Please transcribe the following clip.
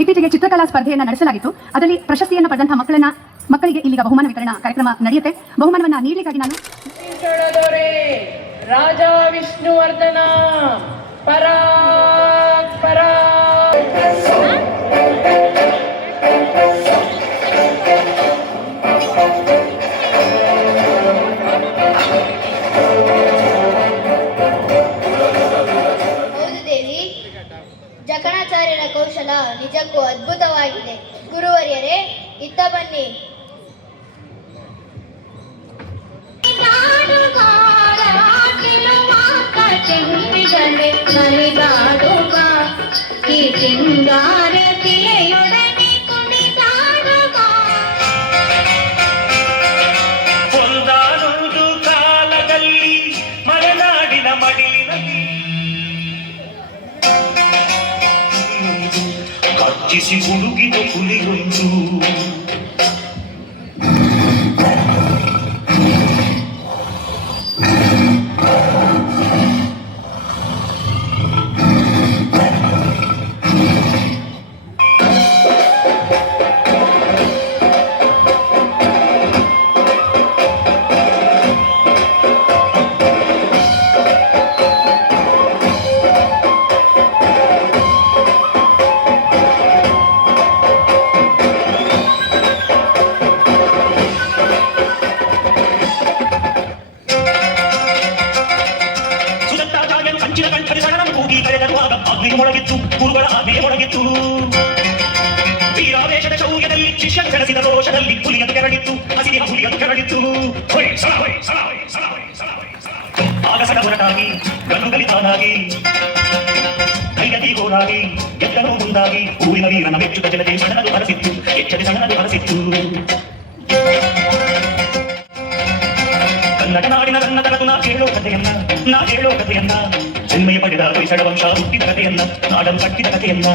ಇತ್ತೀಚೆಗೆ ಚಿತ್ರಕಲಾ ಸ್ಪರ್ಧೆಯನ್ನು ನಡೆಸಲಾಗಿತ್ತು. ಅದರಲ್ಲಿ ಪ್ರಶಸ್ತಿಯನ್ನು ಪಡೆದಂತಹ ಮಕ್ಕಳಿಗೆ ಇಲ್ಲಿಗ ಬಹುಮಾನ ವಿತರಣಾ ಕಾರ್ಯಕ್ರಮ ನಡೆಯುತ್ತೆ. ಬಹುಮಾನವನ್ನ ನೀಡಲಿಕ್ಕಾಗಿ ನಾನು ರಾಜ ವಿಷ್ಣುವರ್ಧನ ಪರಾಕ್ ಜಕಣಾಚಾರ್ಯರ ಕೌಶಲ ನಿಜಕ್ಕೂ ಅದ್ಭುತವಾಗಿದೆ. ಗುರುವರ್ಯರೇ, ಇತ್ತ ಬನ್ನಿ. ಒಂದಾನೊಂದು ಕಾಲದಲ್ಲಿ ಮಲೆನಾಡಿನ ಮಡಿಲಿನಲ್ಲಿ ಗರ್ಜಿಸಿ ಹುಡುಗಿದ ಹುಲಿಯೊಂದು ಮೊಳಗಿತ್ತು, ಗುರುಗಳ ಆಜ್ಞೆಯ ಮೊಳಗಿತ್ತು. ವೀರಾವೇಶದ ಶೌರ್ಯದಲ್ಲಿ ಶಿಷ್ಯ ಬೆಳೆಸಿದ ರೋಷದಲ್ಲಿ ಹುಲಿಯನ್ನು ಕೆರಳಿತ್ತು, ಹಸಿರಿನ ಹುಲಿಯನ್ನು ಕೆರಳಿತ್ತು. ಆಗಸದ ಹೊರಟಾಗಿ ಗಂಡುಗಲಿ ತಾನಾಗಿ ಕೈಗತಿ ಗೋರಾಗಿ ಎದ್ದನೂ ಮುಂದಾಗಿ ಊರಿನ ವೀರನ ಮೆಚ್ಚುತ ಜನತೆ ಸಣ್ಣದು ಹರಸಿತ್ತು, ಎಚ್ಚರಿ ಸಣ್ಣದು ಹರಸಿತ್ತು. ಕನ್ನಡ ನಾಡಿನ ನನ್ನ ತನಕು ನಾ ಕೇಳೋ ಕಥೆಯನ್ನ ಹೆಮ್ಮೆಯ ಪಡೆದ ಹೊಯ್ಸಳ ವಂಶ ಹುಟ್ಟಿದ ಕಥೆಯನ್ನ ನಾಡನ್ನು ಕಟ್ಟಿದ ಕಥೆಯನ್ನ